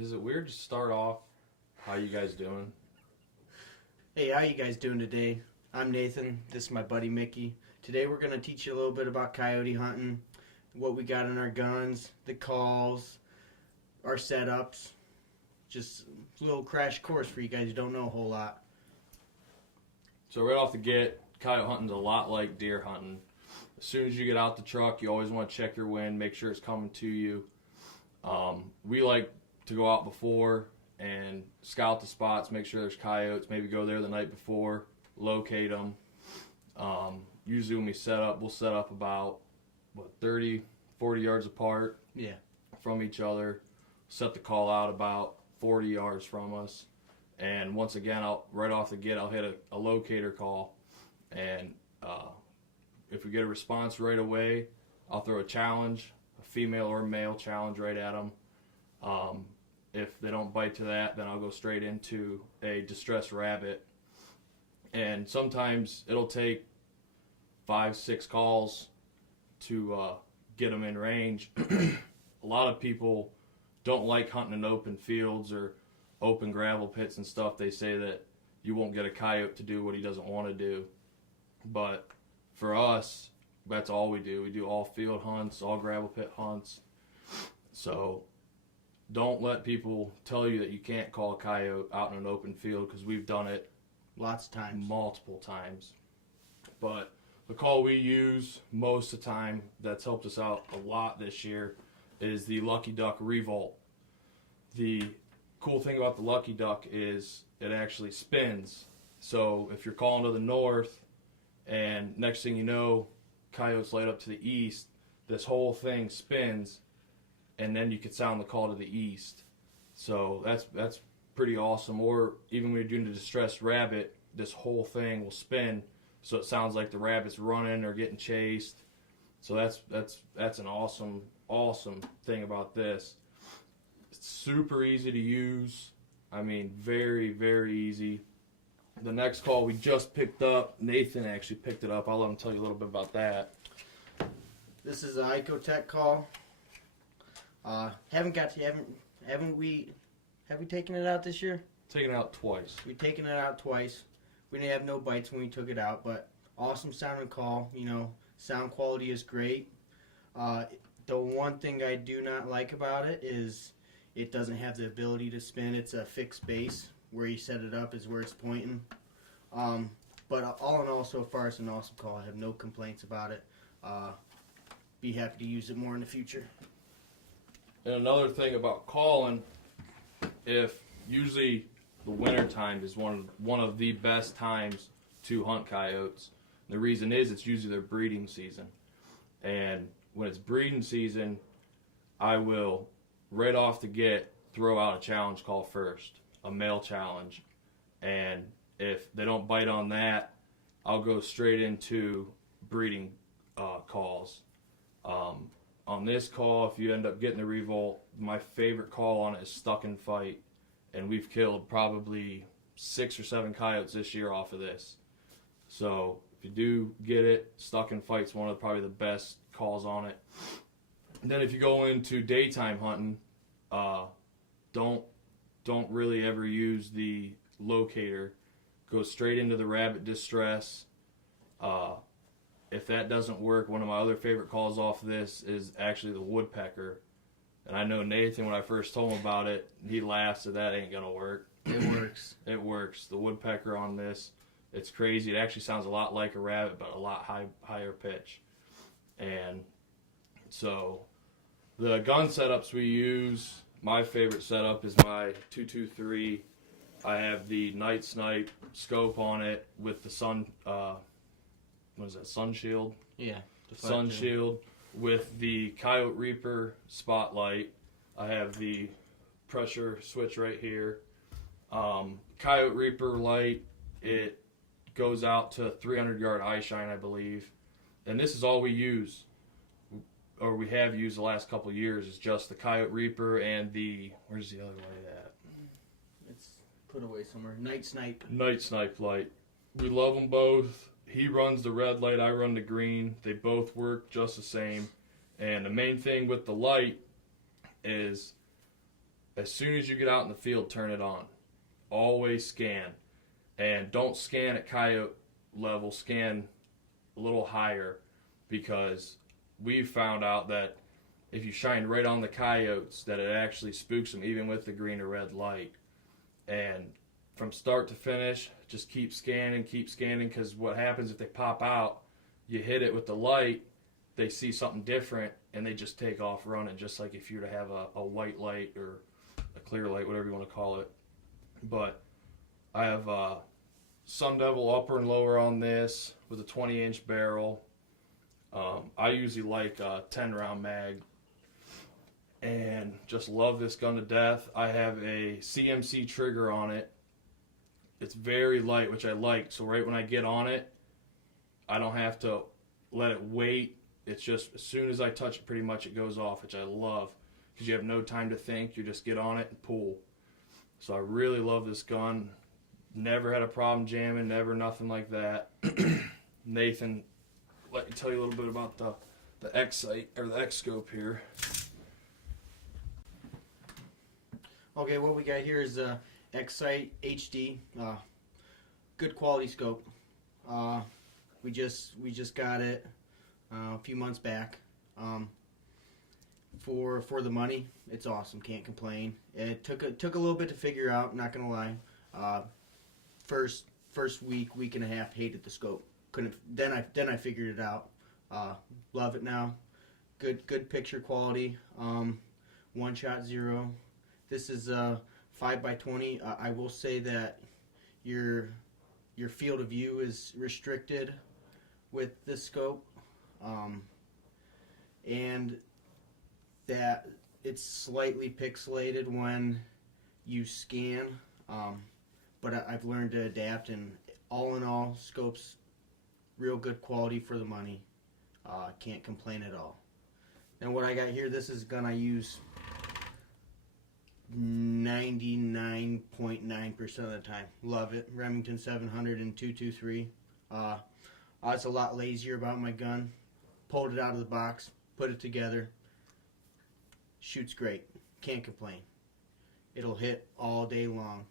Is it weird to start off? How you guys doing? Hey, how you guys doing today? I'm Nathan. This is my buddy Mickey. Today we're going to teach you a little bit about coyote hunting, what we got in our guns, the calls, our setups. Just a little crash course for you guys who don't know a whole lot. So right off the get, coyote hunting's a lot like deer hunting. As soon as you get out the truck, you always want to check your wind, make sure it's coming to you. We like to go out before and scout the spots, make sure there's coyotes, maybe go there the night before, locate them. Usually when we set up, we'll set up about 30, 40 yards apart from each other, set the call out about 40 yards from us, and once again, right off the get, I'll hit a locator call, and if we get a response right away, I'll throw a challenge, a female or male challenge right at them. If they don't bite to that, then I'll go straight into a distressed rabbit. And sometimes it'll take 5-6 calls to get them in range. A lot of people don't like hunting in open fields or open gravel pits and stuff. They say that you won't get a coyote to do what he doesn't want to do. But for us, that's all we do. We do all field hunts, all gravel pit hunts. So don't let people tell you that you can't call a coyote out in an open field, because we've done it Lots of times. multiple times. But the call we use most of the time that's helped us out a lot this year is the Lucky Duck Revolt. The cool thing about the Lucky Duck is it actually spins. So if you're calling to the north and next thing you know, coyotes light up to the east, this whole thing spins, and then you could sound the call to the east. So that's pretty awesome. Or even when you're doing the distressed rabbit, this whole thing will spin, so it sounds like the rabbit's running or getting chased. So that's an awesome thing about this. It's super easy to use. I mean, very, very easy. The next call we just picked up, Nathan actually picked it up. I'll let him tell you a little bit about that. This is an Icotech call. Have we taken it out this year? Taken it out twice. We've taken it out twice. We didn't have no bites when we took it out, but awesome sounding call. You know, sound quality is great. The one thing I do not like about it is it doesn't have the ability to spin. It's a fixed base. Where you set it up is where it's pointing. But all in all, so far, it's an awesome call. I have no complaints about it. Be happy to use it more in the future. And another thing about calling, if usually the winter time is one of the best times to hunt coyotes. The reason is it's usually their breeding season. And when it's breeding season, I will, right off the get, throw out a challenge call first, a male challenge. And if they don't bite on that, I'll go straight into breeding calls. On this call, if you end up getting the Revolt, my favorite call on it is Stuck in Fight. And we've killed probably 6 or 7 coyotes this year off of this. So if you do get it, Stuck in Fight's one of probably the best calls on it. And then if you go into daytime hunting, don't really ever use the locator. Go straight into the rabbit distress. If that doesn't work, one of my other favorite calls off of this is actually the Woodpecker. And I know Nathan, when I first told him about it, he laughed, said that ain't going to work. It works. It works. The Woodpecker on this, it's crazy. It actually sounds a lot like a rabbit, but a lot higher pitch. And so the gun setups we use, my favorite setup is my 223. I have the Night Snipe scope on it with the sun shield? Yeah. Sun shield with the Coyote Reaper spotlight. I have the pressure switch right here. Coyote Reaper light, it goes out to 300 yard eye shine, I believe. And this is all we use, or we have used the last couple of years, is just the Coyote Reaper and the, where's the other light at? It's put away somewhere. Night Snipe. Night Snipe light. We love them both. He runs the red light, I run the green. They both work just the same. And the main thing with the light is as soon as you get out in the field, turn it on. Always scan. And don't scan at coyote level, scan a little higher, because we've found out that if you shine right on the coyotes, that it actually spooks them even with the green or red light. And from start to finish, just keep scanning, because what happens if they pop out, you hit it with the light, they see something different, and they just take off running, just like if you were to have a white light or a clear light, whatever you want to call it. But I have Sun Devil upper and lower on this with a 20-inch barrel. I usually like a 10-round mag, and just love this gun to death. I have a CMC trigger on it. It's very light, which I like, so right when I get on it, I don't have to let it wait. It's just as soon as I touch it, pretty much it goes off, which I love, because you have no time to think. You just get on it and pull. So I really love this gun. Never had a problem jamming, never nothing like that. Nathan, let me tell you a little bit about the X sight or the X scope here. Okay, what we got here is a X-Sight HD, good quality scope. We just got it a few months back. For the money, it's awesome. Can't complain. It took a little bit to figure out. Not gonna lie. First week and a half, hated the scope. Couldn't. Then I figured it out. Love it now. Good picture quality. One shot zero. This is 5x20. I will say that your field of view is restricted with this scope, and that it's slightly pixelated when you scan. But I've learned to adapt, and all in all, scope's real good quality for the money. Can't complain at all. And what I got here, this is a gun I use 99.9% of the time. Love it. Remington 700 and 223. I was a lot lazier about my gun. Pulled it out of the box, put it together. Shoots great. Can't complain. It'll hit all day long.